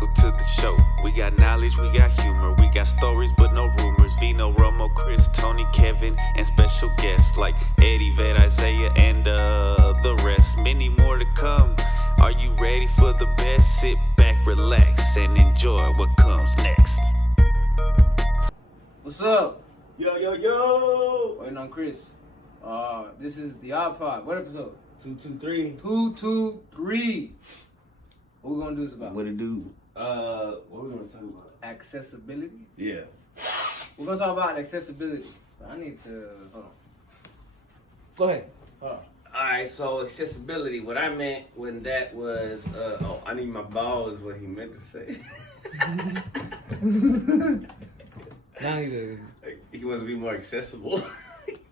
Welcome to the show. We got knowledge, we got humor, we got stories but no rumors. Vino, Romo, Chris, Tony, Kevin, and special guests like Eddie, Vet, Isaiah, and the rest. Many more to come. Are you ready for the best? Sit back, relax, and enjoy what comes next. What's up? Yo. Waiting on Chris. This is the Odd Pod. What episode? 223. 223. What we gonna do this about? What it do? What we gonna talk about? Accessibility. Yeah. We're gonna talk about accessibility. I need to hold on. Go ahead. Hold on. Alright, so accessibility. What I meant when that was, I need my ball is what he meant to say. Now you He wants to be more accessible.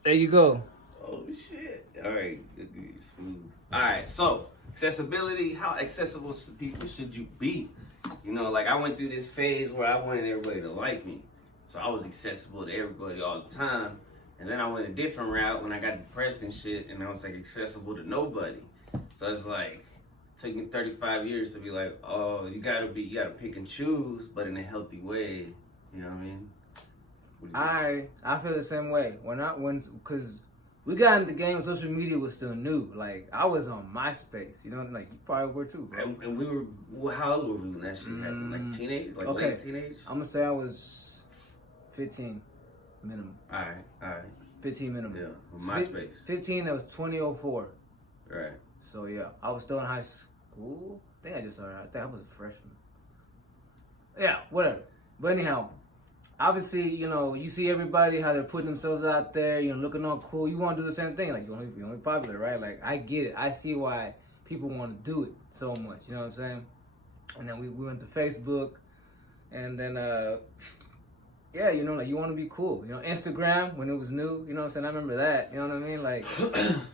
There you go. Oh shit. Alright, smooth. Alright, so accessibility, how accessible to people should you be? You know, like I went through this phase where I wanted everybody to like me. So I was accessible to everybody all the time. And then I went a different route when I got depressed and shit, and I was like accessible to nobody. So it's like, it took me 35 years to be like, oh, you gotta pick and choose, but in a healthy way. You know what I mean? I feel the same way. Cause we got into the game, social media was still new. Like I was on MySpace, you know, like you probably were too, bro. And we were, how old were we when that shit happened? Like teenage? Like late teenage? I'm gonna say I was 15 minimum. Alright. 15 minimum. Yeah, with MySpace. 15, that was 2004. Right. So yeah, I was still in high school. I think I just started. I think I was a freshman. Yeah, whatever. But anyhow, obviously, you know, you see everybody how they're putting themselves out there, you know, looking all cool. You want to do the same thing, like you want to be popular, right? Like I get it. I see why people want to do it so much. You know what I'm saying? And then we went to Facebook, and then yeah, you know, like you want to be cool. You know, Instagram when it was new. You know what I'm saying? I remember that. You know what I mean? Like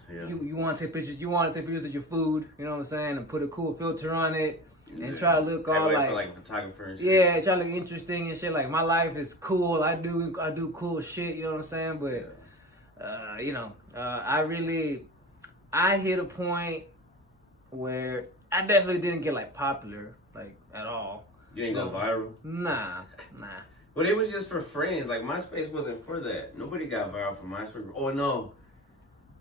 Yeah. you want to take pictures. You want to take pictures of your food. You know what I'm saying? And put a cool filter on it. And try to look all Everybody like, feel like a photographer and shit. yeah, try to look interesting and shit. Like my life is cool. I do cool shit. You know what I'm saying? But you know, I hit a point where I definitely didn't get like popular like at all. You didn't go viral? Nah. But it was just for friends. Like MySpace wasn't for that. Nobody got viral from MySpace. Oh no.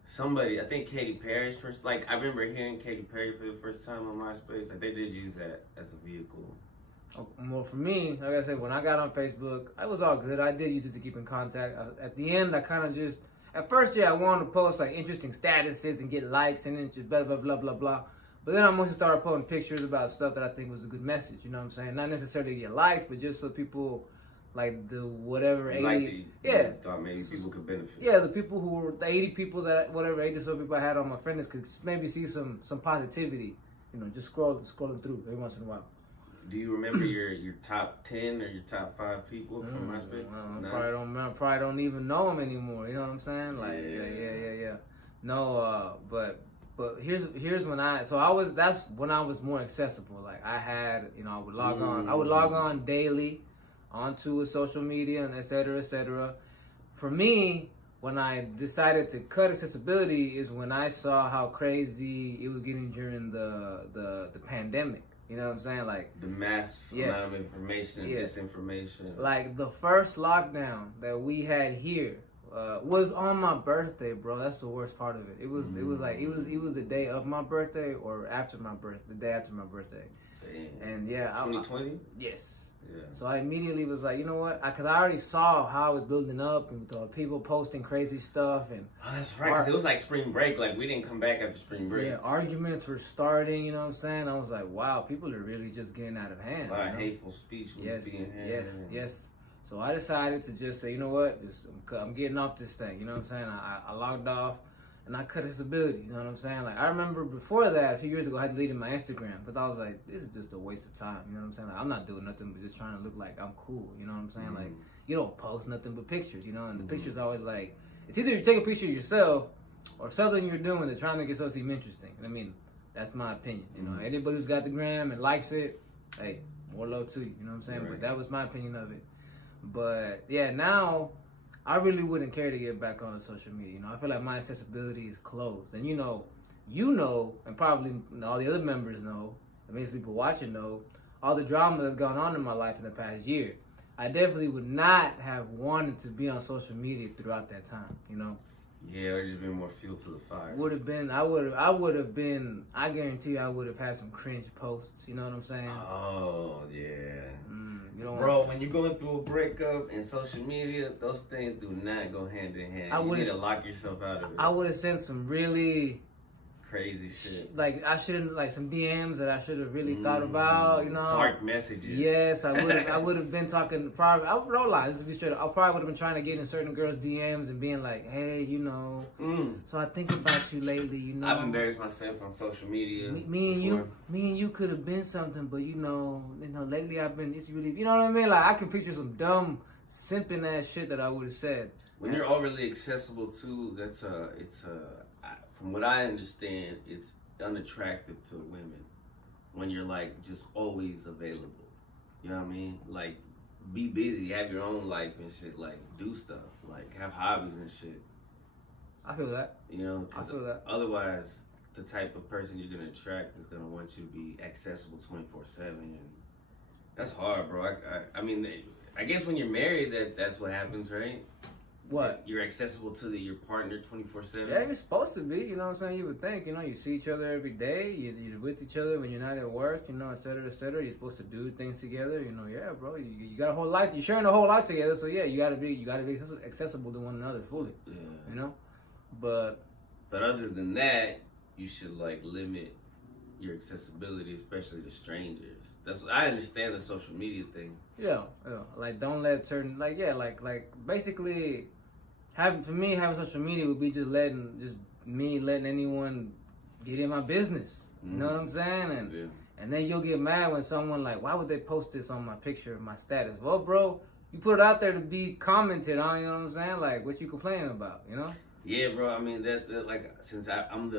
Somebody, I think Katy Perry's first, like, I remember hearing Katy Perry for the first time on MySpace. Like, they did use that as a vehicle. Well, for me, like I said, when I got on Facebook, I was all good. I did use it to keep in contact. At the end, I kind of just, at first, yeah, I wanted to post, like, interesting statuses and get likes and then just blah, blah, blah, blah, blah. But then I mostly started posting pictures about stuff that I think was a good message, you know what I'm saying? Not necessarily to get likes, but just so people, like, the whatever 80, yeah, thought maybe people could benefit. Yeah, the people who were the 80 people that whatever 80 or so people I had on my friend list could maybe see some positivity, you know, just scrolling through every once in a while. Do you remember your top 10 or your top 5 people from MySpace? I probably don't even know them anymore. You know what I'm saying? Like yeah. No, but here's when that's when I was more accessible. Like I had, you know, I would log on daily onto a social media and et cetera. For me, when I decided to cut accessibility is when I saw how crazy it was getting during the pandemic. You know what I'm saying? Like the mass amount of information and disinformation. Like the first lockdown that we had here was on my birthday, bro. That's the worst part of it. It was the day of my birthday or after my birthday, the day after my birthday. Damn. And yeah, 2020? Yes. Yeah. So I immediately was like, you know what? Because I already saw how it was building up and people posting crazy stuff and. Oh, that's right. 'Cause it was like spring break. Like we didn't come back after spring break. Yeah, arguments were starting. You know what I'm saying? I was like, wow, people are really just getting out of hand. A lot of hateful speech was being had. Yes. So I decided to just say, you know what? I'm getting off this thing. You know what I'm saying? I logged off. And I cut accessibility, you know what I'm saying? Like, I remember before that, a few years ago, I deleted my Instagram. But I was like, this is just a waste of time, you know what I'm saying? Like, I'm not doing nothing but just trying to look like I'm cool, you know what I'm saying? Like, you don't post nothing but pictures, you know? And the picture's always like, it's either you take a picture of yourself or something you're doing to try to make yourself seem interesting. I mean, that's my opinion, you know? Anybody who's got the gram and likes it, hey, more love to you, you know what I'm saying? Right. But that was my opinion of it. But, yeah, now I really wouldn't care to get back on social media. You know, I feel like my accessibility is closed. And you know, and probably all the other members know, and maybe people watching know, all the drama that's gone on in my life in the past year, I definitely would not have wanted to be on social media throughout that time, you know? Yeah, or just been more fuel to the fire. I guarantee you I would have had some cringe posts, you know what I'm saying? Oh, yeah. Bro, when you're going through a breakup and social media, those things do not go hand in hand. You need to lock yourself out of it. I would have sent some really crazy shit. Like I shouldn't, like some DMs that I should have really thought about, you know. Dark messages. Yes, I would have been talking. Probably, I don't lie. Let's be straight. I probably would have been trying to get in certain girls' DMs and being like, hey, you know. So I think about you lately, you know. I've embarrassed myself on social media. Me and you could have been something, but you know, lately it's really, you know what I mean? Like I can picture some dumb, simping ass shit that I would have said. When you're overly accessible too, from what I understand, it's unattractive to women when you're like just always available. You know what I mean? Like, be busy, have your own life and shit. Like, do stuff, like have hobbies and shit. I feel that. You know, I feel that. Otherwise, the type of person you're gonna attract is gonna want you to be accessible 24/7, and that's hard, bro. I mean, I guess when you're married, that's what happens, right? What? You're accessible to your partner 24/7? Yeah, you're supposed to be, you know what I'm saying? You would think, you know, you see each other every day, you're with each other when you're not at work, you know, et cetera, et cetera. You're supposed to do things together, you know, yeah, bro. You got a whole life, you're sharing a whole life together, so yeah, you gotta be accessible to one another fully, you know? But other than that, you should, like, limit your accessibility, especially to strangers. That's what I understand the social media thing. Yeah, like, don't let certain, like, yeah, like basically, having social media would be just me letting anyone get in my business. You know what I'm saying? And then you'll get mad when someone like, why would they post this on my picture, my status? Well, bro, you put it out there to be commented on. You know what I'm saying? Like, what you complaining about? You know? Yeah, bro. I mean, that like, since I'm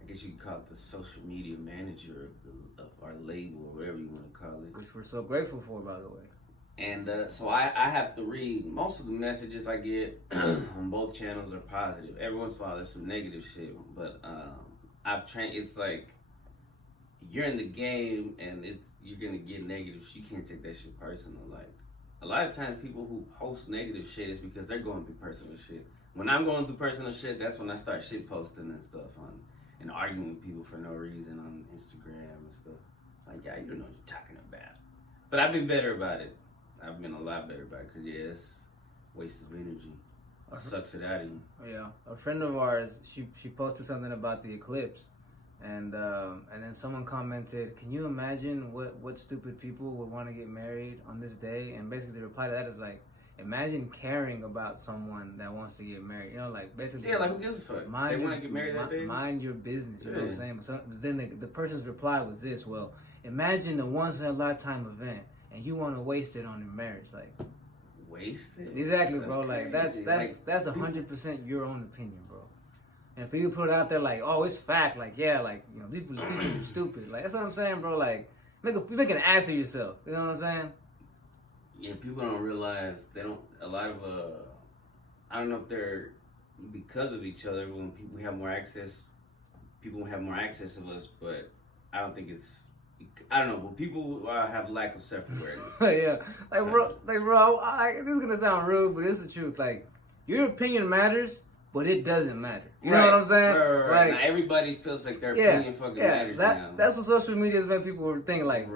I guess you could call it the social media manager of our label, or whatever you want to call it. Which we're so grateful for, by the way. And so I have to read. Most of the messages I get on both channels are positive. Every once in a while there's some negative shit, but it's like you're in the game and you're gonna get negative. You can't take that shit personal. Like, a lot of times people who post negative shit is because they're going through personal shit. When I'm going through personal shit, that's when I start shit posting and stuff and arguing with people for no reason on Instagram and stuff. Like, yeah, you don't know what you're talking about. But I've been better about it. I've been a lot better about it, because yeah, it's a waste of energy. Sucks it out of you. Yeah, a friend of ours, she posted something about the eclipse, and then someone commented, "Can you imagine what stupid people would want to get married on this day?" And basically the reply to that is like, imagine caring about someone that wants to get married. You know, like basically. Yeah, like who gives a fuck? They want to get married that day. Mind your business. You know what I'm saying? But then the person's reply was this: well, imagine a once in a lifetime event, and you want to waste it on your marriage, like. Wasted? Exactly, bro. Like that's 100% your own opinion, bro. And if you put it out there like, oh, it's fact, like yeah, like you know, people are stupid. Like that's what I'm saying, bro. Like make an ass of yourself. You know what I'm saying? Yeah, people don't realize a lot of I don't know if they're because of each other when people have more access. People have more access of us, but I don't think it's. I don't know, but people have lack of self-awareness. Yeah, bro, this is gonna sound rude, but it's the truth. Like, your opinion matters, but it doesn't matter. You know what I'm saying? Right. Like, now everybody feels like their opinion fucking matters now. That's what social media has made people think. Like,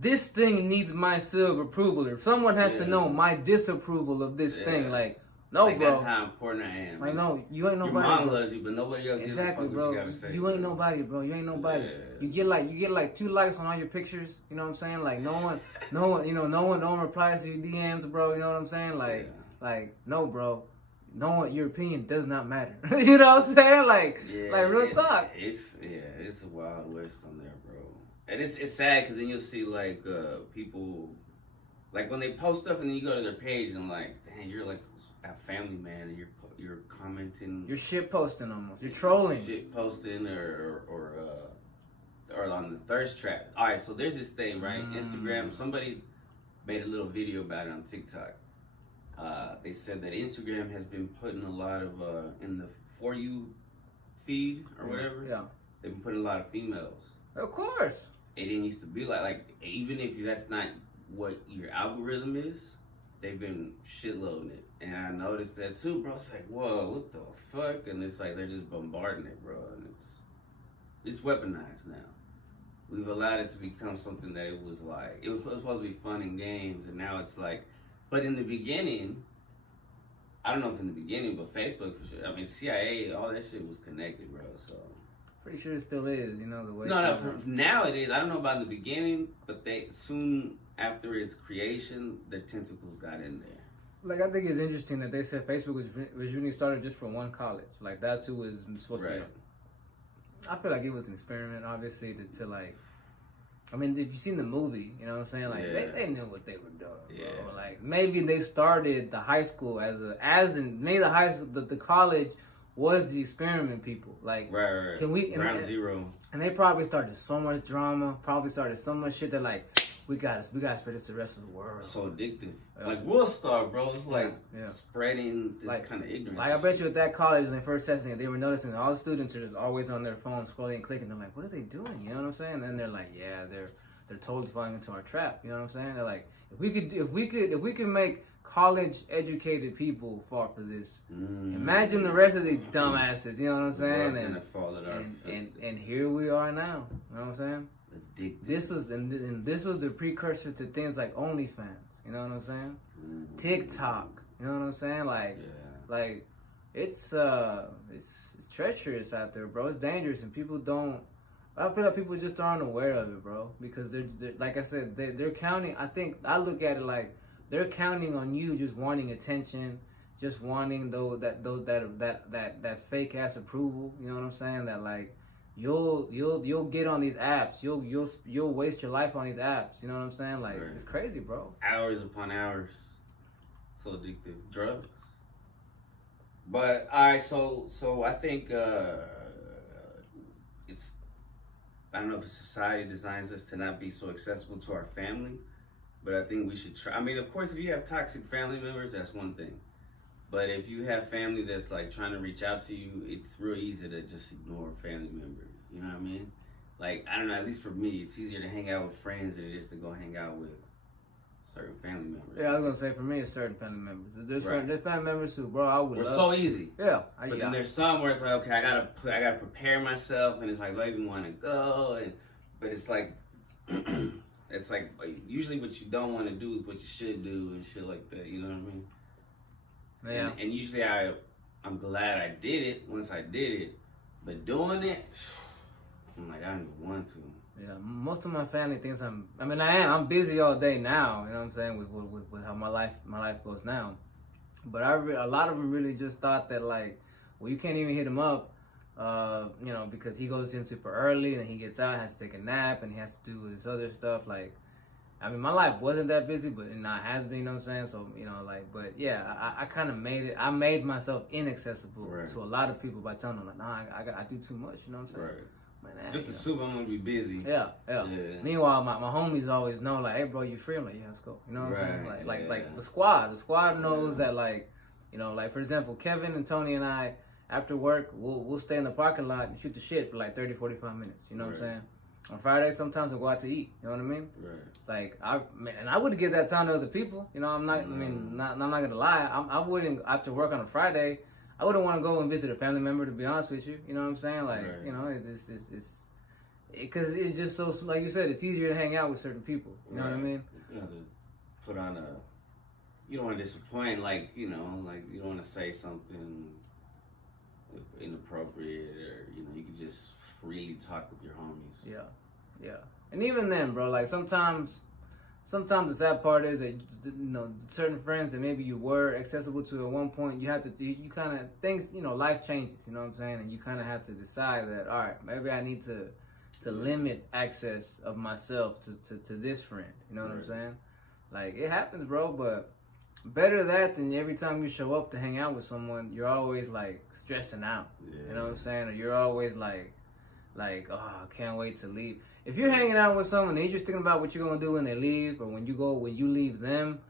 this thing needs my seal of approval. If someone has to know my disapproval of this thing, like. No, like, bro. That's how important I am. Like, no, you ain't nobody. Your mom loves you, but nobody else gives a fuck bro. What you gotta say. You ain't nobody, bro. You ain't nobody. Yeah. You get like 2 likes on all your pictures. You know what I'm saying? Like, no one replies to your DMs, bro. You know what I'm saying? Like, no, bro. No one, your opinion does not matter. You know what I'm saying? Like real talk. It's a wild west on there, bro. And it's sad because then you'll see like people, like when they post stuff and then you go to their page and like, dang, you're like a family man and you're commenting. You're shit posting almost. You're trolling. Shit posting or on the thirst trap. All right, so there's this thing, right? Instagram. Somebody made a little video about it on TikTok. They said that Instagram has been putting a lot of in the For You feed or whatever. Yeah. They've been putting a lot of females. Of course. it didn't used to be like even if that's not what your algorithm is, they've been shitloading it. And I noticed that too, bro. It's like, whoa, what the fuck? And it's like they're just bombarding it, bro. And it's weaponized now. We've allowed it to become something that it was like, it was supposed to be fun and games, and now it's like, but in the beginning, I don't know if in the beginning, but Facebook for sure. I mean, CIA, all that shit was connected, bro. So Pretty sure it still is, you know, the way. no, now it is. I don't know about the beginning, but they soon after its creation, the tentacles got in there. Like, I think it's interesting that they said Facebook was originally started just from one college. Like, that's who was supposed to. I feel like it was an experiment, obviously, to like. I mean, if you've seen the movie, you know what I'm saying? Like, they knew what they were doing, bro. Yeah. Like, maybe they started the high school maybe the high school, the college was the experiment people. Like, Right. Can we Ground zero? And they probably started so much drama, probably started so much shit that like we gotta spread this to the rest of the world. So addictive. Like World Star, bro. It's like Yeah. spreading this Like- kind of ignorance. Like, I bet you at that college, when they first testing it, they were noticing that all the students are just always on their phones scrolling and clicking. They're like, what are they doing? You know what I'm saying? And then they're like, yeah, they're totally falling into our trap. You know what I'm saying? They're like, if we could make college educated people fall for this, imagine the rest of these dumbasses. You know what I'm saying? And here we are now. You know what I'm saying? Addicted. This was the precursor to things like OnlyFans. You know what I'm saying? TikTok. You know what I'm saying? Like, like it's treacherous out there, bro. It's dangerous, and people don't. I feel like people just aren't aware of it, bro. Because they're like I said, they're counting. I think I look at it like they're counting on you just wanting attention, just wanting that fake ass approval. You know what I'm saying? That like you'll get on these apps. You'll waste your life on these apps. You know what I'm saying? Like it's crazy, bro. Hours upon hours. So addictive. Drugs. But all right, so I think it's. I don't know if society designs us to not be so accessible to our family, but I think we should try. I mean, of course, if you have toxic family members, that's one thing. But if you have family that's like trying to reach out to you, it's real easy to just ignore family members. You know what I mean? Like, I don't know, at least for me, it's easier to hang out with friends than it is to go hang out with certain family members. Yeah, I was gonna say for me, it's certain family members. There's family members who, bro, I would love. So easy. Yeah, but then there's some where it's like, okay, I gotta prepare myself, and it's like, do I even want to go? But it's like, it's like usually what you don't want to do is what you should do and shit like that. You know what I mean? Yeah. And usually I'm glad I did it once I did it, but doing it, I'm like, I don't even want to. Yeah, most of my family thinks I'm busy all day now. You know what I'm saying, with how my life goes now. But a lot of them really just thought that like, well, you can't even hit him up, you know, because he goes in super early and he gets out, has to take a nap, and he has to do this other stuff. Like, I mean, my life wasn't that busy, but it now has been. You know what I'm saying? So you know, like, but yeah, I kind of made it. I made myself inaccessible to a lot of people by telling them like, nah, I do too much. You know what I'm saying? Right. Man, just assume I'm gonna be busy. Yeah. Meanwhile, my homies always know, like, hey, bro, you free? I'm like, yeah, let's go. You know what I'm saying? Like the squad knows that, like, you know, like for example, Kevin and Tony and I, after work, we'll stay in the parking lot and shoot the shit for like 30, 45 minutes. You know what I'm saying? On Friday, sometimes we'll go out to eat. You know what I mean? Right. Like I wouldn't give that time to other people. You know, I'm not. I mean, I'm not gonna lie. I wouldn't after work on a Friday. I wouldn't want to go and visit a family member, to be honest with you. You know what I'm saying? Like, you know, it's because it's just so, like you said, it's easier to hang out with certain people. You know what I mean? You have to put on you don't want to disappoint, like, you know, like you don't want to say something inappropriate, or, you know, you can just freely talk with your homies. Yeah. And even then, bro, like sometimes the sad part is that, you know, certain friends that maybe you were accessible to at one point, you kind of, things, you know, life changes, you know what I'm saying? And you kind of have to decide that, all right, maybe I need to limit access of myself to this friend, you know what I'm saying? Like, it happens, bro, but better that than every time you show up to hang out with someone, you're always, like, stressing out, you know what I'm saying? Or you're always, like, oh, I can't wait to leave. If you're hanging out with someone and you're just thinking about what you're gonna do when they leave, or when you leave them,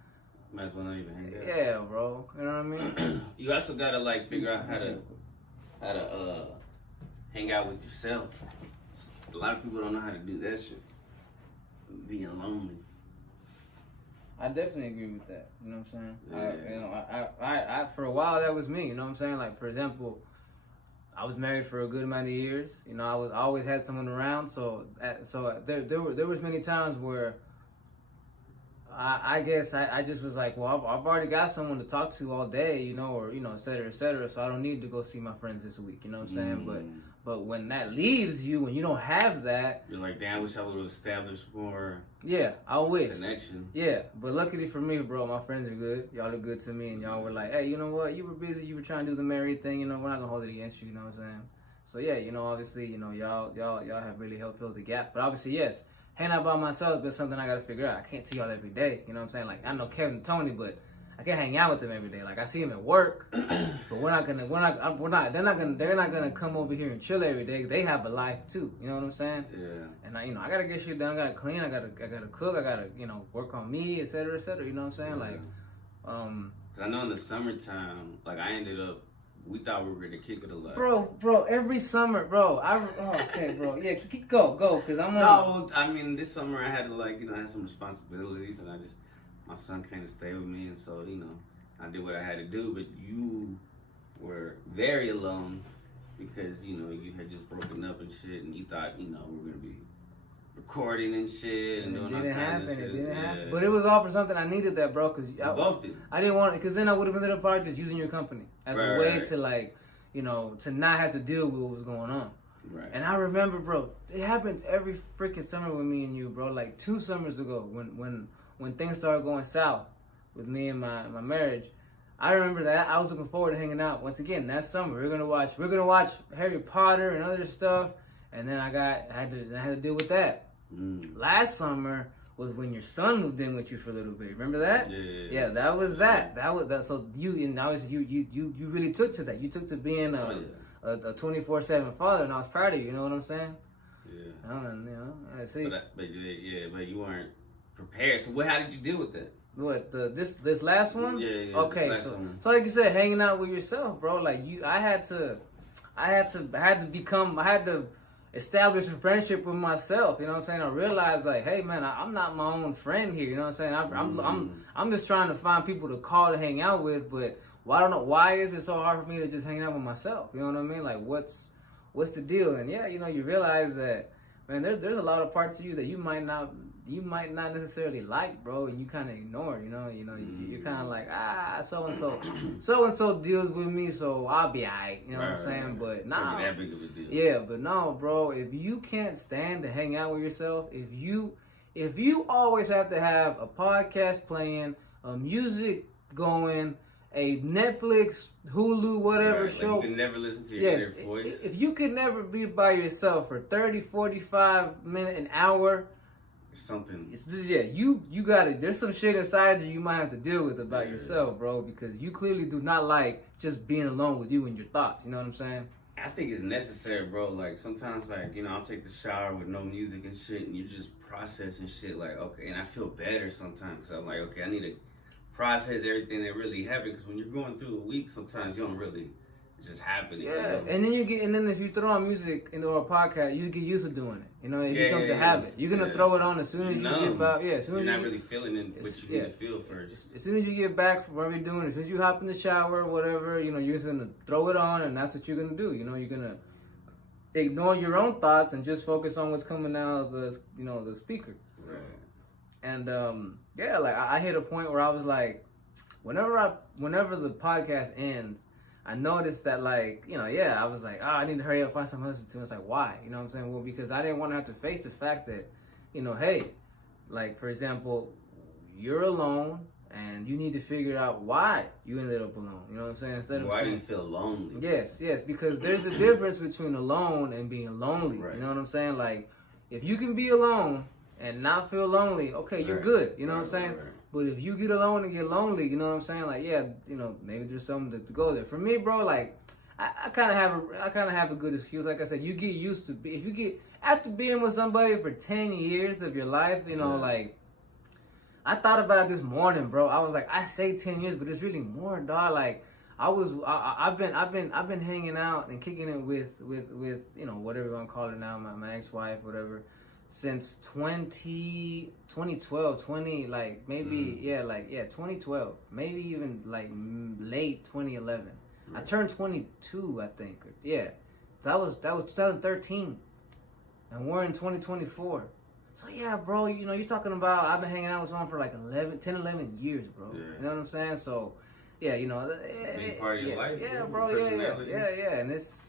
might as well not even hang out. Yeah, bro. You know what I mean? You also gotta like figure out how to hang out with yourself. A lot of people don't know how to do that shit. being lonely. I definitely agree with that. You know what I'm saying? Yeah. I for a while that was me. You know what I'm saying? Like for example, I was married for a good amount of years. You know, I always had someone around. So there was many times where I guess I just was like, well, I've already got someone to talk to all day, you know, or, you know, et cetera, et cetera. So I don't need to go see my friends this week, you know what I'm saying? But when that leaves you, when you don't have that. You're like, damn, I wish I would have established more. Yeah, I wish. Connection. Yeah, but luckily for me, bro, my friends are good. Y'all are good to me. And y'all were like, hey, you know what? You were busy. You were trying to do the married thing. You know, we're not going to hold it against you, you know what I'm saying? So yeah, you know, obviously, you know, y'all have really helped fill the gap. But obviously, yes. Hanging out by myself is something I gotta figure out. I can't see y'all every day, you know what I'm saying? Like I know Kevin and Tony, but I can't hang out with them every day. Like I see them at work, but they're not gonna come over here and chill every day. They have a life too, you know what I'm saying? Yeah. And I gotta get shit done. I gotta clean. I gotta cook. I gotta work on me, et cetera, you know what I'm saying? Yeah. Like, 'Cause I know in the summertime, like I ended up. We thought we were gonna kick it a lot. Bro, every summer, bro. Okay, bro. Yeah, go, cause I'm No, I mean this summer I had to I had some responsibilities, and my son came to stay with me, and so I did what I had to do. But you were very alone because you had just broken up and shit, and you thought we were gonna be recording and shit and doing all kinds of shit. It didn't happen. But it was all for something. I needed that, bro, because both did. I didn't want it, because then I would have been part of just using your company as a way to to not have to deal with what was going on. Right. And I remember, bro, it happens every freaking summer with me and you, bro. Like 2 summers ago, when things started going south with me and my marriage, I remember that I was looking forward to hanging out once again that summer. We're gonna watch Harry Potter and other stuff, and then I had to deal with that. Last summer was when your son moved in with you for a little bit. Remember that? Yeah. That was that. That was that. So you really took to that. You took to being a 24/7 father, and I was proud of you. You know what I'm saying? Yeah. I see. But you weren't prepared. So how did you deal with that? What this last one? Yeah. Okay, so like you said, hanging out with yourself, bro. Like I had to establish a friendship with myself. You know what I'm saying? I realized like, hey man, I'm not my own friend here. You know what I'm saying? I'm just trying to find people to call to hang out with. But I don't know why is it so hard for me to just hang out with myself? You know what I mean? Like what's the deal? And yeah, you realize that, man, there's a lot of parts of you that you might not necessarily like, bro, and you kind of ignore. You're kind of like, so and so deals with me, so I'll be alright. You know what I'm saying? But nah, that big of a deal. Yeah, but no, bro. If you can't stand to hang out with yourself, if you always have to have a podcast playing, a music going, a Netflix, Hulu, whatever show. Like you can never listen to your inner voice. If you could never be by yourself for 30, 45 minutes, an hour, something. You got it. There's some shit inside you might have to deal with about yourself, bro, because you clearly do not like just being alone with you and your thoughts. You know what I'm saying? I think it's necessary, bro. Like sometimes, I'll take the shower with no music and shit, and you're just processing shit. Like, okay, and I feel better sometimes. So I'm like, okay, I need to process everything that really happened, because when you're going through a week, sometimes you don't really just happen. Yeah, and then if you throw on music into a podcast, you get used to doing it. It becomes a habit. You're gonna throw it on as soon as you get back. Yeah, as soon as you're not really feeling what you need to feel first. As soon as you get back from whatever you're doing, as soon as you hop in the shower, whatever, you're just gonna throw it on, and that's what you're gonna do. You're gonna ignore your own thoughts and just focus on what's coming out of the speaker. Right. And I hit a point where I was like, whenever the podcast ends, I noticed that I was like, I need to hurry up, find something to listen to. It's like, why? You know what I'm saying? Well, because I didn't want to have to face the fact that, hey, like for example, you're alone and you need to figure out why you ended up alone. You know what I'm saying? Instead of why do you feel lonely? Yes, because there's a difference between alone and being lonely. Right. You know what I'm saying? Like, if you can be alone and not feel lonely, okay, you're good. You know what I'm saying? Right. But if you get alone and get lonely, you know what I'm saying? Like, yeah, maybe there's something to go there. For me, bro, like, I kind of have a good excuse. Like I said, you get used to if you get after being with somebody for 10 years of your life, like, I thought about it this morning, bro. I was like, I say 10 years, but it's really more, dog. Like, I've been hanging out and kicking it with whatever you want to call it now, my ex-wife, whatever, since 2012, 2012, maybe even like late 2011. I turned 22, I think. Yeah, that was 2013, and we're in 2024. So yeah, bro, you know, you're talking about I've been hanging out with someone for like 11 years, bro. Yeah. You know what I'm saying? So yeah, you know, It's a big part of your life, yeah, bro. bro, yeah, and it's.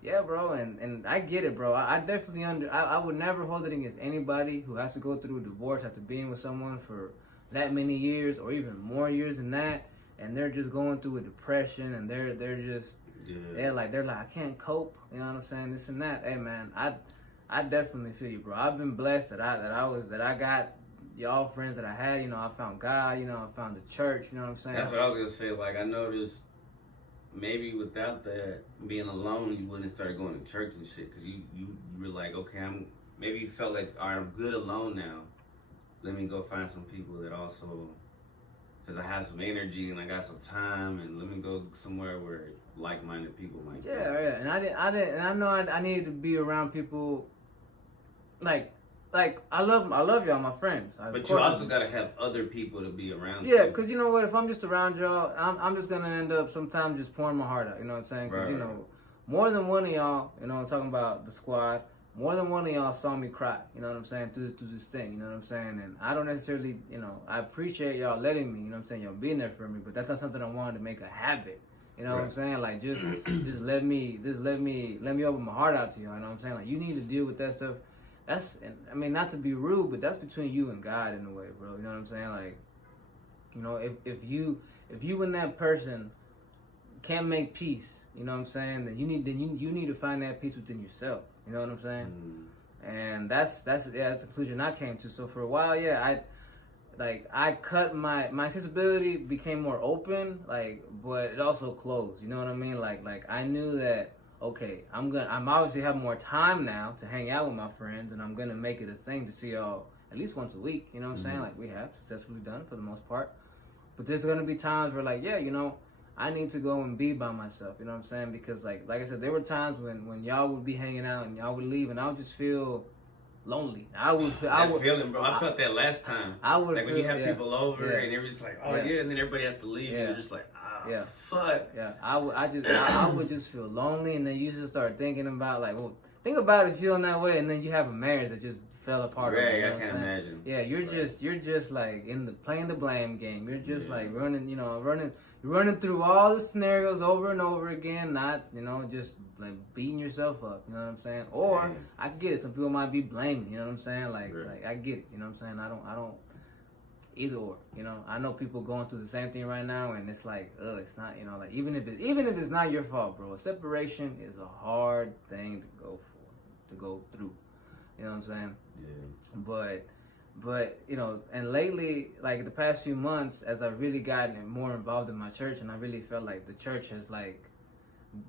Yeah, bro, and I get it, bro. I definitely I would never hold it against anybody who has to go through a divorce after being with someone for that many years or even more years than that, and they're just going through a depression and they're just they're like I can't cope. You know what I'm saying? This and that. Hey, man, I definitely feel you, bro. I've been blessed that I got y'all friends that I had. You know, I found God. You know, I found the church. You know what I'm saying? That's what I was gonna say. Like, I noticed. Maybe without that, being alone, you wouldn't start going to church and shit. Cause you were like, okay, maybe you felt like, all right, I'm good alone now. Let me go find some people that also, cause I have some energy and I got some time, and let me go somewhere where like-minded people might go. Yeah, and I know I needed to be around people, like I love y'all, my friends. But you also gotta have other people to be around. Yeah, because you know what? If I'm just around y'all, I'm just gonna end up sometimes just pouring my heart out. You know what I'm saying? Because you know, more than one of y'all, you know, I'm talking about the squad. More than one of y'all saw me cry. You know what I'm saying? Through this thing. You know what I'm saying? And I don't necessarily, you know, I appreciate y'all letting me. You know what I'm saying? Y'all being there for me. But that's not something I wanted to make a habit. You know what I'm saying? Like just let me open my heart out to y'all. You know what I'm saying? Like you need to deal with that stuff. I mean, not to be rude, but that's between you and God in a way, bro. You know what I'm saying? Like, you know, if you and that person can't make peace, you know what I'm saying? Then you need to find that peace within yourself. You know what I'm saying? And that's the conclusion I came to. So for a while, yeah, I cut my accessibility became more open, like, but it also closed. You know what I mean? Like I knew that. Okay, I'm obviously having more time now to hang out with my friends, and I'm gonna make it a thing to see y'all at least once a week. You know what I'm saying? Like we have successfully done for the most part. But there's gonna be times where like, yeah, you know, I need to go and be by myself. You know what I'm saying? Because like I said, there were times when y'all would be hanging out and y'all would leave, and I would just feel lonely. I would feeling, bro. I felt that last time. I would like when you have people over and everybody's like, oh yeah, and then everybody has to leave, and you're just like, fuck. Yeah, I would just feel lonely, and then you just start thinking about like, well, think about it feeling that way, and then you have a marriage that just fell apart. Right, you know I can't imagine. Yeah, you're just like playing the blame game. You're just like running through all the scenarios over and over again, not, you know, just like beating yourself up, you know what I'm saying? Or I get it. Some people might be blaming, you know what I'm saying? Like I get it, you know what I'm saying? I don't either or, you know. I know people going through the same thing right now, and it's like, it's not, you know, like even if it's not your fault, bro. Separation is a hard thing to go through. You know what I'm saying? Yeah. But you know, and lately, like the past few months, as I've really gotten more involved in my church, and I really felt like the church has like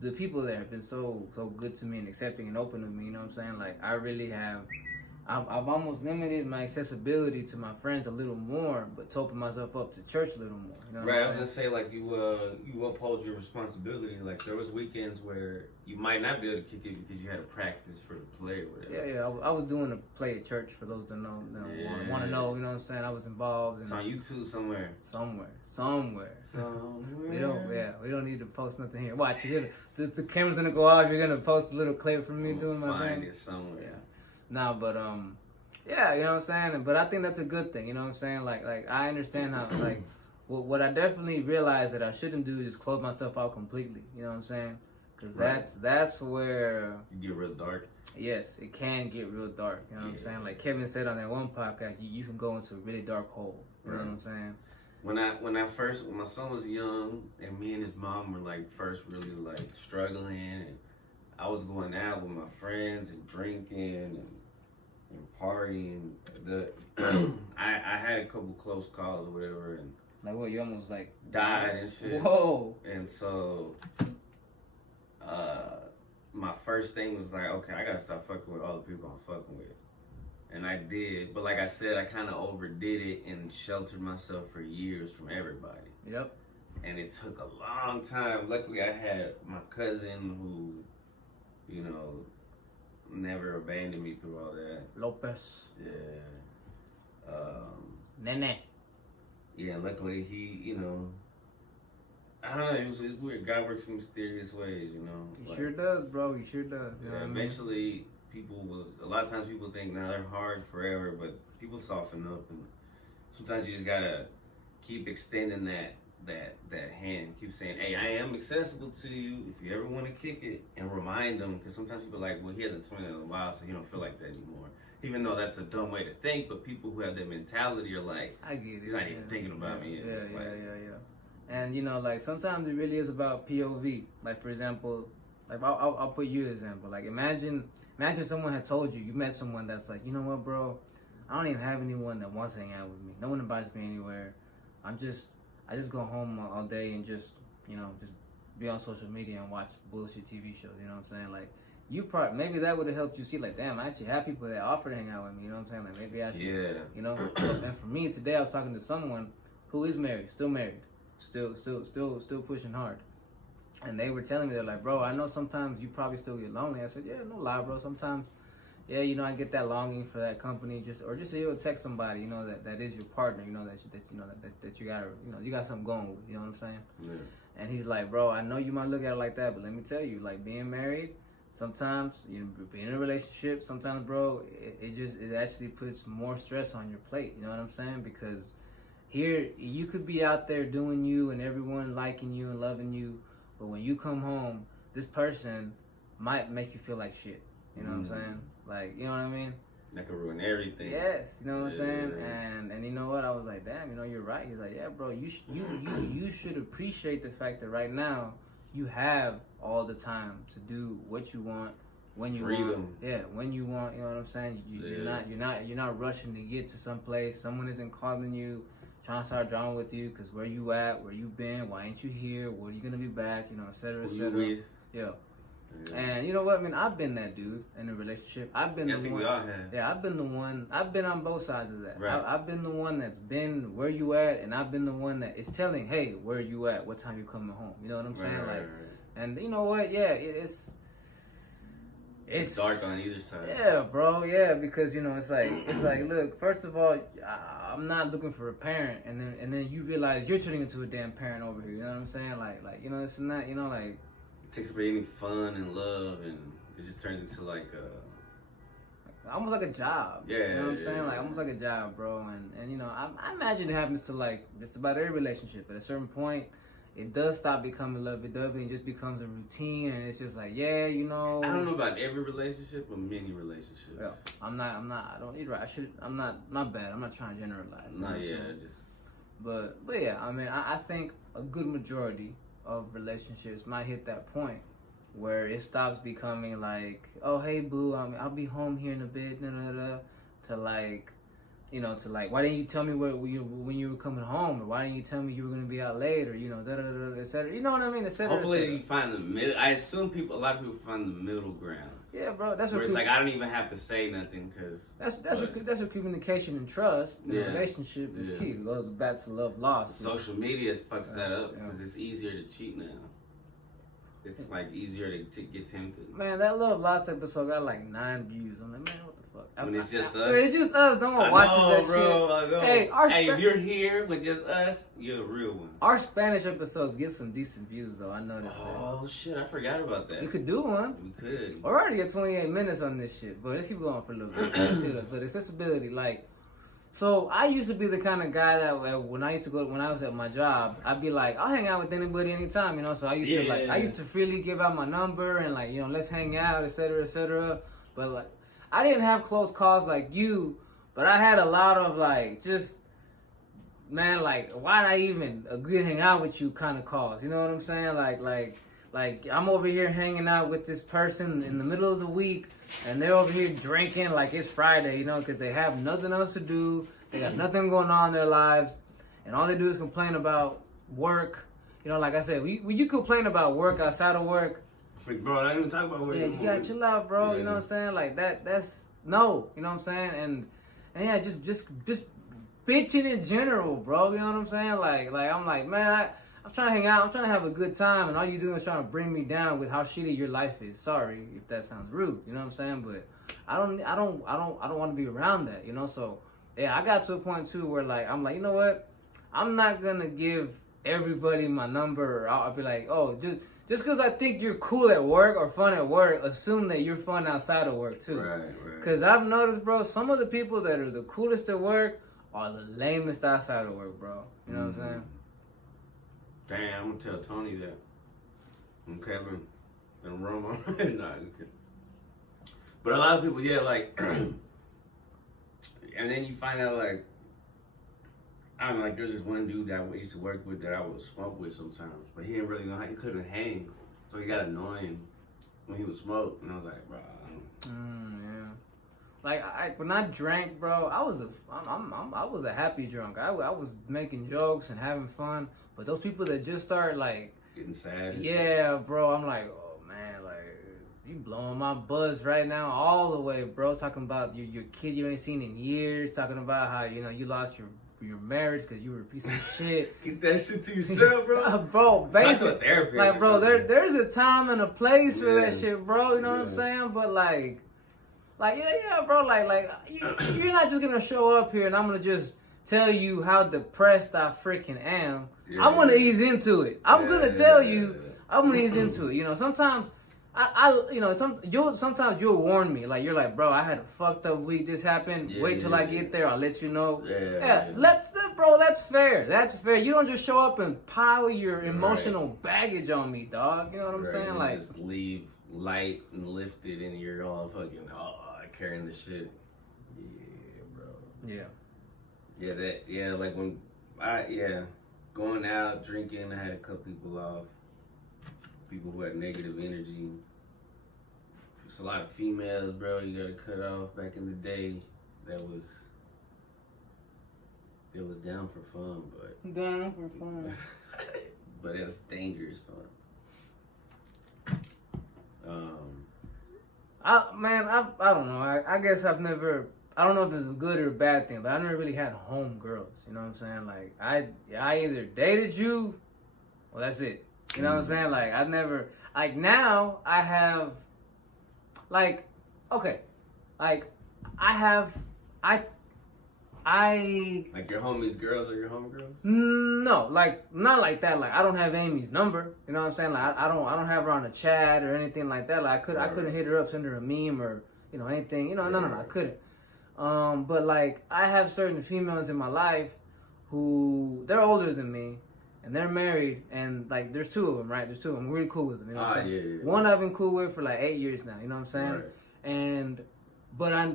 the people there have been so good to me and accepting and open to me. You know what I'm saying? Like I really have. I've almost limited my accessibility to my friends a little more, but to open myself up to church a little more. You know what I'm I was gonna say, like you uphold your responsibility. Like there was weekends where you might not be able to kick it because you had to practice for the play or whatever. Yeah. I was doing a play at church for those that know, want to know. You know what I'm saying? I was involved. It's on YouTube somewhere. Somewhere. We don't need to post nothing here. Watch, the camera's gonna go off. You're gonna post a little clip from me doing my thing. Find it somewhere. Yeah. Nah, but yeah, you know what I'm saying. But I think that's a good thing. You know what I'm saying. Like I understand how like what I definitely realized that I shouldn't do is close myself out completely. You know what I'm saying. Because that's where you get real dark. Yes, it can get real dark. You know what I'm saying? Like Kevin said on that one podcast, you can go into a really dark hole. You know what I'm saying? When my son was young and me and his mom were like first really like struggling, and I was going out with my friends and drinking and partying. I had a couple close calls or whatever, and like what, you almost like died and shit. Whoa. And so my first thing was like, okay, I gotta stop fucking with all the people I'm fucking with. And I did, but like I said, I kind of overdid it and sheltered myself for years from everybody. Yep. And it took a long time. Luckily, I had my cousin who, you know, never abandoned me through all that. Lopez. Yeah. Nene. Yeah, luckily he, you know, I don't know, it's weird. God works in mysterious ways, you know. He sure does, bro. He sure does. You know what I mean? Eventually, people will, a lot of times people think, now they're hard forever, but people soften up, and sometimes you just gotta keep extending that hand. Keep saying, hey, I am accessible to you if you ever want to kick it, and remind them, because sometimes people are like, well, he hasn't told me that in a while, so he don't feel like that anymore. Even though that's a dumb way to think, but people who have that mentality are like, I get it. he's not even thinking about me. Yeah. And you know, like sometimes it really is about POV. Like for example, like I'll put you an example. Like imagine someone had told you met someone that's like, you know what, bro, I don't even have anyone that wants to hang out with me. No one invites me anywhere. I just go home all day and just be on social media and watch bullshit TV shows. You know what I'm saying? Like maybe that would have helped you see like, damn, I actually have people that offer to hang out with me. You know what I'm saying? Like maybe I should. Yeah. You know. And for me today, I was talking to someone who is married, still married. Still pushing hard, and they were telling me, they're like, bro, I know sometimes you probably still get lonely. I said, yeah, no lie, bro. Sometimes, yeah, you know, I get that longing for that company, or just to text somebody, you know, that is your partner, you know, that you got, you know, you got something going with, you know what I'm saying? Yeah. And he's like, bro, I know you might look at it like that, but let me tell you, like being married, sometimes, you know, being in a relationship, sometimes, bro, it actually puts more stress on your plate. You know what I'm saying? Because here, you could be out there doing you and everyone liking you and loving you, but when you come home, this person might make you feel like shit. You know what I'm saying? Like, you know what I mean? That could ruin everything. Yes, you know what I'm saying? And you know what? I was like, damn, you know, you're right. He's like, yeah, bro, you should appreciate the fact that right now you have all the time to do what you want when you want. Yeah, when you want. You know what I'm saying? You're not rushing to get to some place. Someone isn't calling you, trying to start drama with you, because where you at, where you been, why ain't you here, when are you gonna be back, you know, et cetera, et cetera. Yeah. And you know what, I mean, I've been that dude in a relationship. I've been the one. We all have. Yeah, I've been the one. I've been on both sides of that. Right. I've been the one that's been where you at, and I've been the one that is telling, hey, where you at, what time you coming home. You know what I'm saying? Right. And you know what? Yeah, it's dark on either side. Yeah, bro. Yeah, because you know it's like look. First of all, I'm not looking for a parent, and then you realize you're turning into a damn parent over here. You know what I'm saying? Like you know, it's not, you know, like it takes away any fun and love, and it just turns into like almost like a job. Yeah. You know what I'm saying? Like almost like a job, bro. And you know, I imagine it happens to like just about every relationship. At a certain point, it does stop becoming love-dovey and just becomes a routine, and it's just like, yeah, you know. I don't know about every relationship, but many relationships. Yeah, I'm not. You're right. I'm not bad. I'm not trying to generalize. Not yet. But yeah, I mean, I think a good majority of relationships might hit that point where it stops becoming like, oh, hey, boo, I'll be home here in a bit, to like, you know, to like, why didn't you tell me when you were coming home, or why didn't you tell me you were gonna be out late, or you know, etc. You know what I mean, etc. Hopefully you find the middle. I assume a lot of people find the middle ground. Yeah, bro, that's what. Where it's like I don't even have to say nothing because that's what communication and trust in a relationship is key. It goes back to love lost. Social media fucks that up because it's easier to cheat now. It's like easier to get tempted. Man, that Love Lost episode got like 9 views. I'm like, man, what the fuck? When it's just us. It's just us. No one watches that bro, shit. I know. Hey, if you're here with just us, you're a real one. Our Spanish episodes get some decent views, though. I noticed that. Oh shit, I forgot about that. We could do one. We could. We're already at 28 minutes on this shit, but let's keep going for a little bit. But accessibility, like. So I used to be the kind of guy that when I was at my job, I'd be like, I'll hang out with anybody anytime, you know. So I used to freely give out my number and like, you know, let's hang out, etc., etc. But like, I didn't have close calls like you, but I had a lot of like, just man, like, why'd I even agree to hang out with you kind of calls? You know what I'm saying? Like I'm over here hanging out with this person in the middle of the week, and they're over here drinking like it's Friday, you know, because they have nothing else to do. They got nothing going on in their lives, and all they do is complain about work. You know, like I said, when you complain about work outside of work, like, bro, I don't even talk about work. Yeah, you gotta chill out, bro. You know what I'm saying? Like that's no. You know what I'm saying? And yeah, just bitching in general, bro. You know what I'm saying? Like I'm like, man, I'm trying to hang out. I'm trying to have a good time, and all you doing is trying to bring me down with how shitty your life is. Sorry if that sounds rude, you know what I'm saying? But I don't want to be around that, you know. So yeah, I got to a point too where like I'm like, you know what? I'm not gonna give everybody my number. Or I'll be like, oh, just because I think you're cool at work or fun at work, assume that you're fun outside of work too. Right. Because I've noticed, bro, some of the people that are the coolest at work are the lamest outside of work, bro. You know what I'm saying? Damn, I'm gonna tell Tony that. And Kevin and Roma. Nah, but a lot of people, yeah, like, and then you find out, like, I don't know, like, there's this one dude that I used to work with that I would smoke with sometimes, but he didn't really know how, he couldn't hang, so he got annoying when he would smoke, and I was like, bro, I don't. Yeah. Like when I drank, bro, I was a happy drunk. I was making jokes and having fun. But those people that just start like Getting sad. Yeah, bro. I'm like, oh man, like you blowing my buzz right now all the way, bro. Talking about your kid you ain't seen in years. Talking about how you lost your marriage because you were a piece of shit. Keep that shit to yourself, bro. Bro, basically, talk to a therapist. like, bro, there's a time and a place for Yeah. that shit, bro. You know what I'm saying? But like, yeah, bro. Like you're not just gonna show up here and I'm gonna just tell you how depressed I freaking am. Yeah. I'm gonna ease into it. I'm gonna tell you. I'm gonna ease into it. You know, sometimes sometimes you'll warn me. Like you're like, bro, I had a fucked up week. This happened. Yeah, Wait till I get there. I'll let you know. Yeah. Bro, that's fair. That's fair. You don't just show up and pile your emotional baggage on me, dog. You know what I'm saying? You Like, just leave light and lifted, and you're all fucking carrying the shit. Yeah, bro. yeah. Like when going out drinking, I had a cut people off. People who had negative energy. It's a lot of females, bro. You gotta cut off. Back in the day, that was down for fun, but Down for fun. but it was dangerous fun. I don't know. I guess I've never. I don't know if it's a good or a bad thing, but I never really had home girls. You know what I'm saying? Like I either dated you, well that's it. You know what I'm saying? Like I never. Like now I have. Like Like your homies' girls or your homegirls? No, like not like that. Like I don't have Amy's number. You know what I'm saying? Like I don't have her on a chat or anything like that. Like I couldn't hit her up, send her a meme or anything. No, I couldn't. But like I have certain females in my life who they're older than me and they're married and like there's two of them, right? There's two of them. I'm really cool with them. You know what I'm saying? Yeah. One I've been cool with for like 8 years now. You know what I'm saying? Right.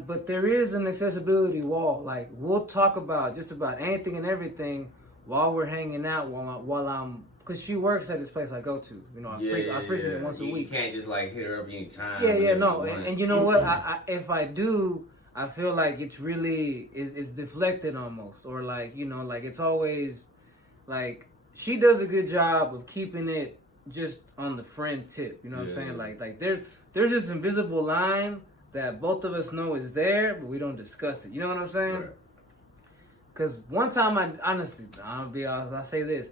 But there is an accessibility wall. Like we'll talk about just about anything and everything while we're hanging out. While I'm, because she works at this place I go to. I frequent it once a week. You can't just like hit her up anytime. And you know what? If I do, I feel like it's really it's deflected almost, or like like it's always like she does a good job of keeping it just on the friend tip. You know what I'm saying? Like there's this invisible line that both of us know is there, but we don't discuss it. You know what I'm saying? Because one time, I'll be honest, I'll say this.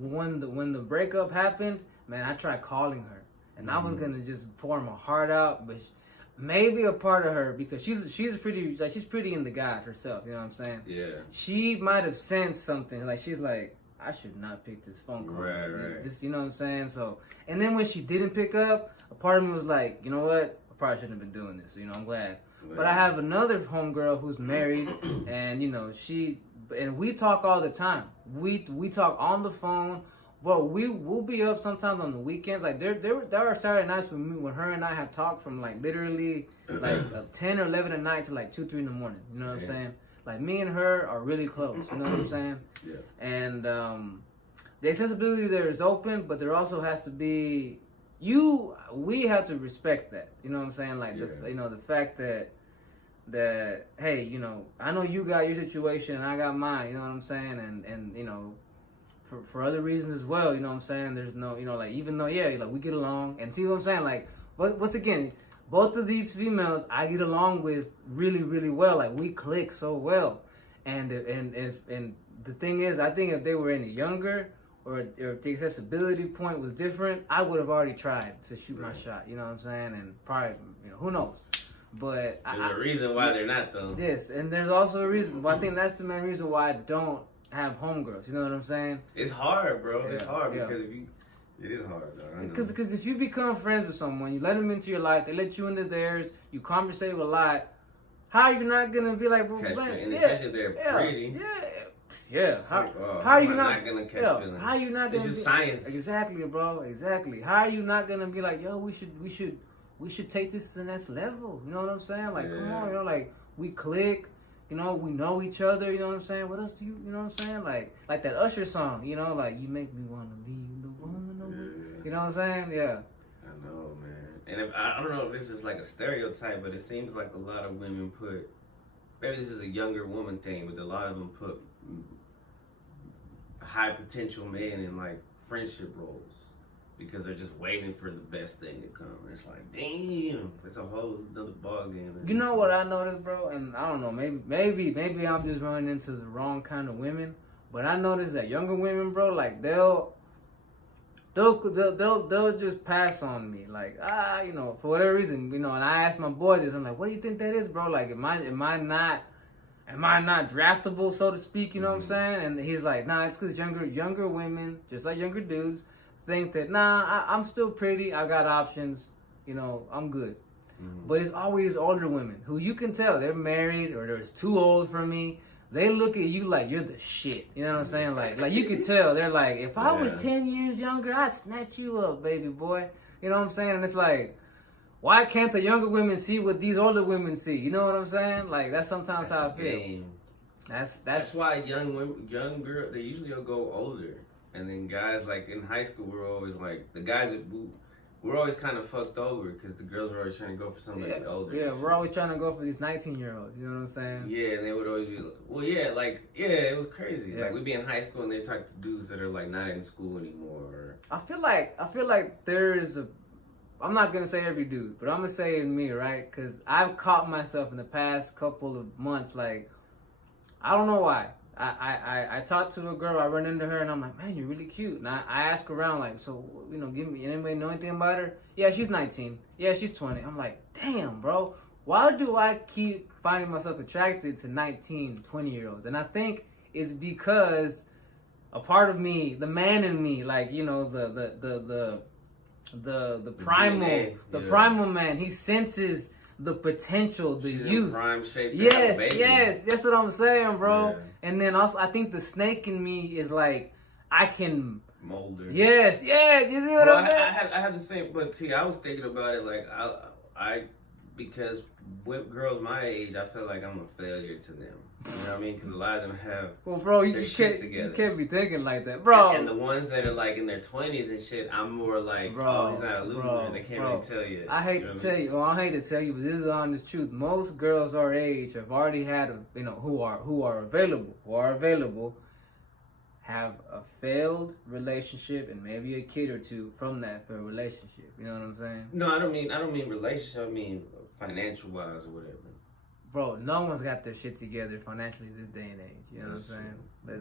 When the breakup happened, man, I tried calling her. And I was going to just pour my heart out, but maybe a part of her, because she's pretty in the God herself, you know what I'm saying? Yeah. She might have sensed something. Like, she's like, I should not pick this phone call. Right. This, you know what I'm saying? So, and then when she didn't pick up, a part of me was like, you know what? Probably shouldn't have been doing this. I'm glad. But I have another homegirl who's married, and we talk all the time. We talk on the phone, but we'll be up sometimes on the weekends. Like there are Saturday nights when her and I have talked from like literally like 10 or 11 at night to like 2, 3 in the morning. You know what I'm saying? Like me and her are really close. You know what I'm saying? Yeah. And the accessibility there is open, but there also has to be. We have to respect that. You know what I'm saying? Like the fact that hey, I know you got your situation and I got mine. You know what I'm saying? And for other reasons as well. You know what I'm saying? There's no like even though like we get along and see what I'm saying. Like once again, both of these females I get along with really really well. Like we click so well. And the thing is, I think if they were any younger, or if the accessibility point was different, I would have already tried to shoot my shot. You know what I'm saying? And probably, who knows? But there's a reason why they're not though. Yes, and there's also a reason. Well, I think that's the main reason why I don't have homegirls. You know what I'm saying? It's hard, bro. Yeah, it's hard because it is hard, though. Because if you become friends with someone, you let them into your life, they let you into theirs, you conversate a lot. How are you not gonna be like, bro? And especially if they're pretty. Yeah. How are you not gonna catch feelings? How are you not gonna? It's just science. Exactly, bro. Exactly. How are you not gonna be like, yo, we should take this to the next level? You know what I'm saying? Like, come on, like we click. We know each other. You know what I'm saying? What else do you know what I'm saying? Like that Usher song. Like you make me wanna leave the one. You know what I'm saying? Yeah. I know, man. And I don't know if this is like a stereotype, but it seems like a lot of women put. Maybe this is a younger woman thing, but a lot of them put high potential men in like friendship roles because they're just waiting for the best thing to come. And it's like, damn, it's a whole other ball game. You know what I noticed, bro? And I don't know, maybe I'm just running into the wrong kind of women, but I noticed that younger women, bro, like they'll just pass on me, like for whatever reason, and I asked my boy this, I'm like, what do you think that is, bro? Like, am I not draftable, so to speak? You know what I'm saying? And he's like, nah, it's because younger women, just like younger dudes, think that I'm still pretty, I got options, I'm good. But it's always older women who you can tell they're married or they're too old for me. They look at you like you're the shit. You know what I'm saying? Like you can tell. They're like, if I was 10 years younger, I'd snatch you up, baby boy. You know what I'm saying? And it's like, why can't the younger women see what these older women see? You know what I'm saying? Like, that's sometimes how I feel. Game. That's why young girls, they usually go older. And then guys, like in high school, we're always like, the guys that we're always kind of fucked over because the girls were always trying to go for somebody older. Yeah, we're always trying to go for these 19-year-olds. You know what I'm saying? Yeah, and they would always be like, it was crazy. Yeah. Like, we'd be in high school and they talk to dudes that are like not in school anymore. I feel like there's I'm not gonna say every dude, but I'm gonna say in me, right? Because I've caught myself in the past couple of months, like, I don't know why. I talked to a girl, I run into her, and I'm like, man, you're really cute. And I ask around, like, so, anybody know anything about her? Yeah, she's 19. Yeah, she's 20. I'm like, damn, bro. Why do I keep finding myself attracted to 19, 20-year-olds? And I think it's because a part of me, the man in me, like, the primal man, he senses the potential, the youth. Prime shape. Yes, that's what I'm saying, bro. Yeah. And then also, I think the snake in me is like, I can mold her. Yes, you see what I'm saying? I have the same, but see, I was thinking about it like because with girls my age, I feel like I'm a failure to them. You know what I mean? Because a lot of them have their shit together. You can't be thinking like that, bro. And the ones that are like in their 20s and shit, I'm more like, bro, he's not a loser. They can't really tell you. I hate to tell you, but this is the honest truth. Most girls our age have already had, who are available, have a failed relationship and maybe a kid or two from that failed relationship. You know what I'm saying? No, I don't mean relationship. I mean financial wise or whatever. Bro, no one's got their shit together financially this day and age. You know what I'm saying?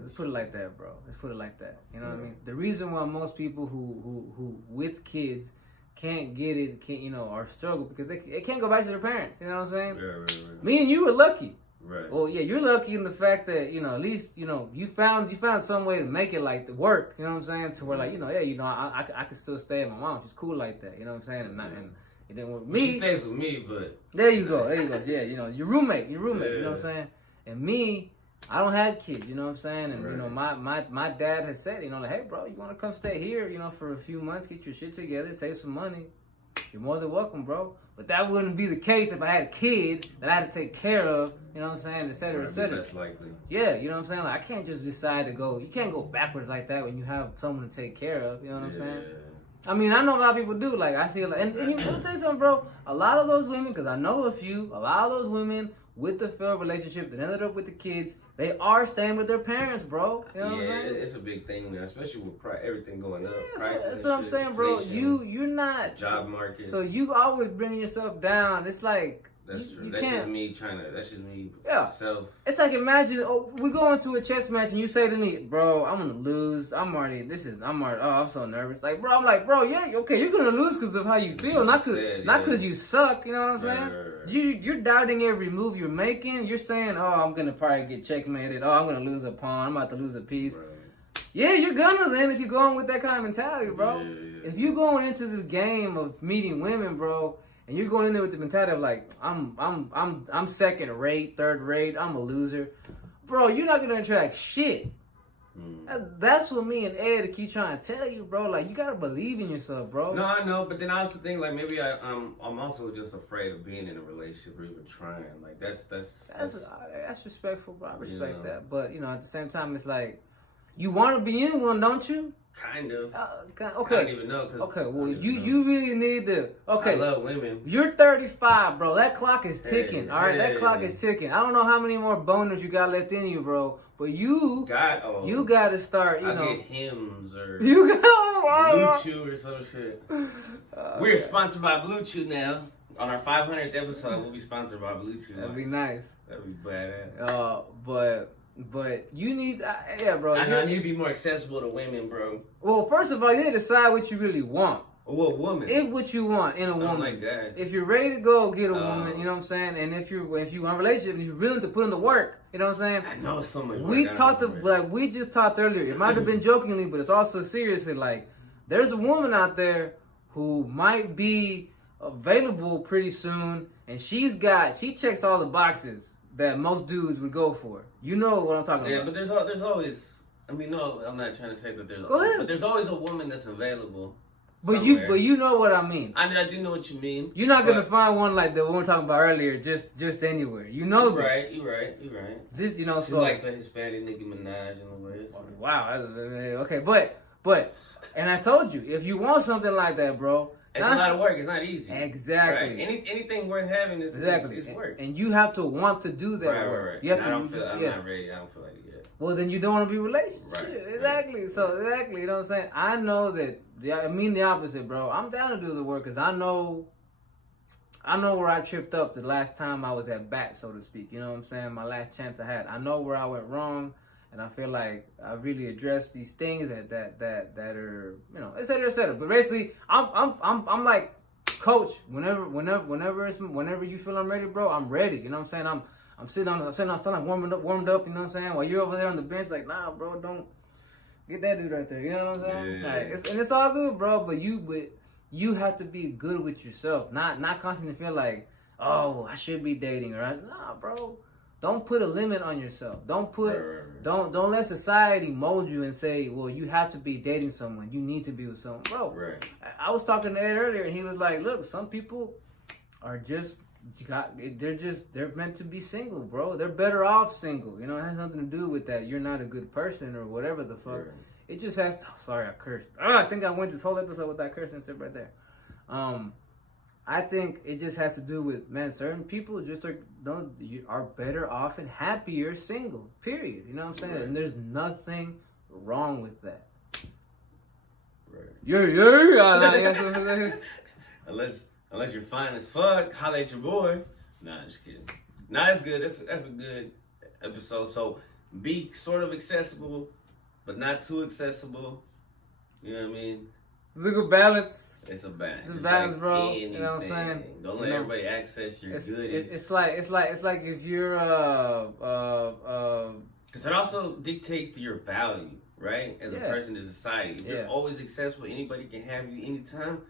Let's put it like that, bro. Let's put it like that. You know what I mean? The reason why most people who with kids can't get it, are struggle because they can't go back to their parents. You know what I'm saying? Yeah, right. Me and you were lucky. Right. Well, yeah, you're lucky in the fact that at least you found some way to make it like the work. You know what I'm saying? To where I could still stay at my mom. She's cool like that. You know what I'm saying? And it didn't work with me. She stays with me, but there you go. Yeah, your roommate. You know what I'm saying? And me, I don't have kids. You know what I'm saying? And my dad has said, like, hey, bro, you want to come stay here? For a few months, get your shit together, save some money. You're more than welcome, bro. But that wouldn't be the case if I had a kid that I had to take care of, you know what I'm saying, et cetera, et cetera. Less likely. Yeah, you know what I'm saying? Like, I can't just decide to go. You can't go backwards like that when you have someone to take care of, you know what I'm saying? I mean, I know a lot of people do. Like, I see, and let me tell you something, bro. A lot of those women, because I know a few, a lot of those women with the failed relationship that ended up with the kids, they are staying with their parents, bro. You know what I'm saying? It's a big thing, especially with everything going up. That's what I'm saying, bro. You're not job market. So you always bring yourself down. It's like That's true. You That's can't. just me trying to. That's just me. Yeah. Self. It's like imagine we go into a chess match and you say to me, bro, I'm gonna lose. I'm already. Oh, I'm so nervous. Like, bro, I'm like, bro, yeah, okay, you're gonna lose because of how you feel, not because you suck. You know what I'm saying? Right. You're doubting every move you're making. You're saying, oh, I'm gonna probably get checkmated. Oh, I'm gonna lose a pawn. I'm about to lose a piece. Right. Yeah, you're gonna then if you're going with that kind of mentality, bro. Yeah. If you're going into this game of meeting women, bro, and you're going in there with the mentality of like, I'm second rate, third rate, I'm a loser, bro, you're not gonna attract shit. That's what me and Ed keep trying to tell you, bro. Like, you gotta believe in yourself, bro. No, I know, but then I also think like maybe I'm also just afraid of being in a relationship or even trying. Like that's respectful, bro. I respect know. that, but you know, at the same time, it's like you want to be in one, don't you? Kind of. Okay. I don't even know. Okay. Well, you really need to. Okay. I love women. You're 35, bro. That clock is ticking. Hey, all right, that clock hey. is ticking. I don't know how many more boners you got left in you, bro. But you got to start. You know, get hymns or you got Blue Chew or some shit. We're sponsored by Blue Chew now. On our 500th episode, we'll be sponsored by Blue Chew. That'd be nice. That'd be badass. But you need, yeah, bro. I need to be more accessible to women, bro. Well, first of all, you need to decide what you really want. What woman? What you want in a woman. Like that. If you're ready to go get a woman, you know what I'm saying? And if you want a relationship and you're willing to put in the work, you know what I'm saying? I know it's so much work. We just talked earlier. It might have been jokingly, but it's also seriously. Like, there's a woman out there who might be available pretty soon, and she checks all the boxes that most dudes would go for. You know what I'm talking about? Yeah, but there's always. I mean, no, I'm not trying to say that there's. Go ahead. But there's always a woman that's available. But you know what I mean. I do know what you mean. You're not gonna find one like the one we were talking about earlier, just anywhere. You know this. You're right. This, you know, She's so like the Hispanic Nicki Minaj in a way. Wow. Okay, but, and I told you, if you want something like that, bro, it's a lot of work. It's not easy. Exactly. Right. Anything worth having is work. And you have to want to do that work. Right. You have I'm not ready. I don't feel like it yet. Well, then you don't want to be in a relationship. Right. Exactly. So you know what I'm saying? I know that. I mean the opposite, bro. I'm down to do the work because I know where I tripped up the last time I was at bat, so to speak. You know what I'm saying? My last chance I had. I know where I went wrong, and I feel like I really addressed these things that are, you know, et cetera. But basically, I'm like, coach. Whenever you feel I'm ready, bro, I'm ready. You know what I'm saying? I'm sitting on something warmed up. You know what I'm saying? While you're over there on the bench, like, nah, bro, don't. Get that dude right there, you know what I'm saying? Yeah. Like, it's all good, bro. But you have to be good with yourself, not constantly feel like, oh, I should be dating, or nah, bro. Don't put a limit on yourself. Don't don't let society mold you and say, well, you have to be dating someone. You need to be with someone, bro. Right. I was talking to Ed earlier, and he was like, look, some people are just. They're meant to be single, bro. They're better off single. You know, it has nothing to do with that you're not a good person or whatever the fuck. Right. It just has to, sorry, I cursed. I think I went this whole episode with that cursing shit right there. I think it just has to do with, man, certain people just are better off and happier single, period. You know what I'm saying? Right. And there's nothing wrong with that. Right. Unless you're fine as fuck, holla at your boy. Nah, just kidding. Nah, that's good. That's a good episode. So be sort of accessible, but not too accessible. You know what I mean? It's a good balance. It's a balance. It's a balance, like bro. anything. You know what I'm saying? Don't let everybody access your goodies. It's like if you're because it also dictates to your value, right? As a person in society. If you're always accessible, anybody can have you anytime.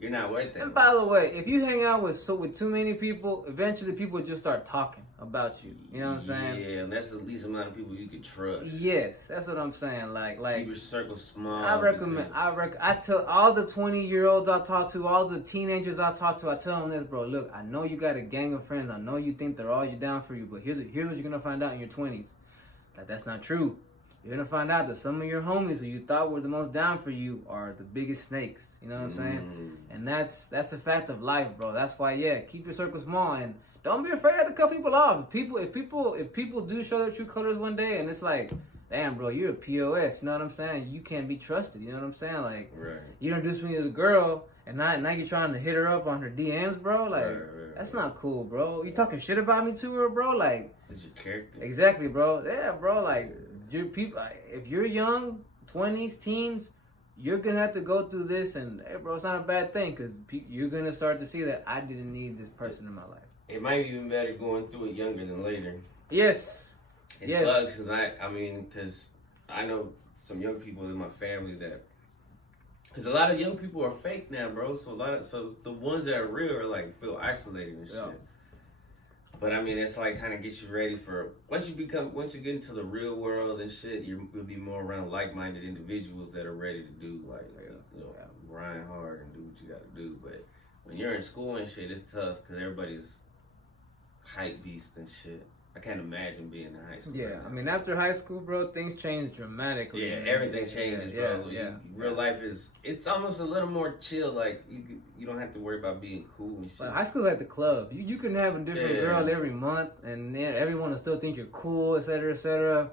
You're not worth that. And by the way, if you hang out with too many people, eventually people just start talking about you. You know what I'm saying? Yeah, and that's the least amount of people you can trust. Yes, that's what I'm saying. Like keep your circle small. I tell all the 20-year-olds I talk to, all the teenagers I talk to, I tell them this, bro. Look, I know you got a gang of friends. I know you think they're all down for you, but here's what you're gonna find out in your 20s. That's not true. You're gonna find out that some of your homies who you thought were the most down for you are the biggest snakes. You know what I'm saying? And that's a fact of life, bro. That's why, keep your circle small and don't be afraid to cut people off. If people do show their true colors one day, and it's like, damn, bro, you're a POS. You know what I'm saying? You can't be trusted. You know what I'm saying? Like, you introduced me as a girl, and now you're trying to hit her up on her DMs, bro. Like, That's not cool, bro. You talking shit about me to her, bro? Like, it's your character. Exactly, bro. Yeah, bro. Like, your people. If you're young, 20s, teens, you're gonna have to go through this, and hey, bro, it's not a bad thing because you're gonna start to see that I didn't need this person in my life. It might be even better going through it younger than later. Yes. It sucks because because I know some young people in my family that. Because a lot of young people are fake now, bro. So the ones that are real are like feel isolated and shit. Yeah. But I mean, it's like kind of gets you ready for once you get into the real world and shit, you'll be more around like-minded individuals that are ready to do grind hard and do what you got to do. But when you're in school and shit, it's tough because everybody's hype beast and shit. I can't imagine being in high school. Yeah, right now. I mean, after high school, bro, things change dramatically. Yeah, everything changes, bro. Real life it's almost a little more chill. Like, you don't have to worry about being cool and shit. But high school's like the club. You can have a different girl every month, and then everyone will still think you're cool, etc., etc.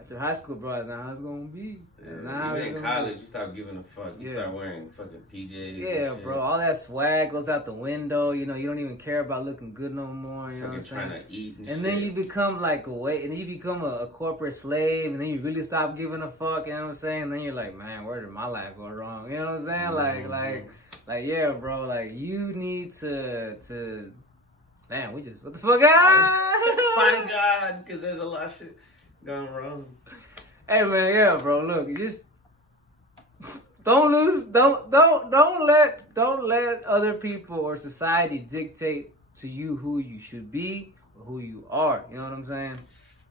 After high school, bro, that's not how it's gonna be. Even in college, you start giving a fuck. You start wearing fucking PJs. Yeah, bro. All that swag goes out the window. You know, you don't even care about looking good no more. You know what I'm saying? Trying to eat and shit. And then you become like and then you become a corporate slave, and then you really stop giving a fuck. You know what I'm saying? And then you're like, man, where did my life go wrong? You know what I'm saying? Mm-hmm. Like, yeah, bro. Like, you need to. Man, what the fuck? Thank God, because there's a lot of shit gone wrong. Hey man, yeah, bro. Look, just don't let other people or society dictate to you who you should be or who you are. You know what I'm saying?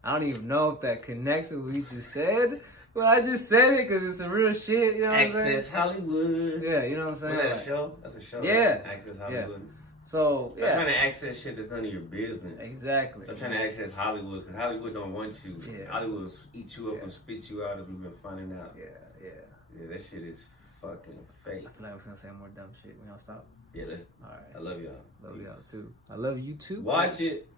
I don't even know if that connects with what you just said, but I just said it because it's some real shit. You know what I'm saying? Access Hollywood. Yeah, you know what I'm saying? Was that a show? That's a show. Yeah. Right? Access Hollywood. Yeah. So Stop trying to access shit that's none of your business. Exactly. Stop trying to access Hollywood because Hollywood don't want you. Yeah. Hollywood will eat you up and spit you out if you've been finding out. Yeah, that shit is fucking fake. I feel like I was gonna say more dumb shit when y'all stop. Yeah, let's. All right. I love y'all. Love y'all too. I love you too. Watch it.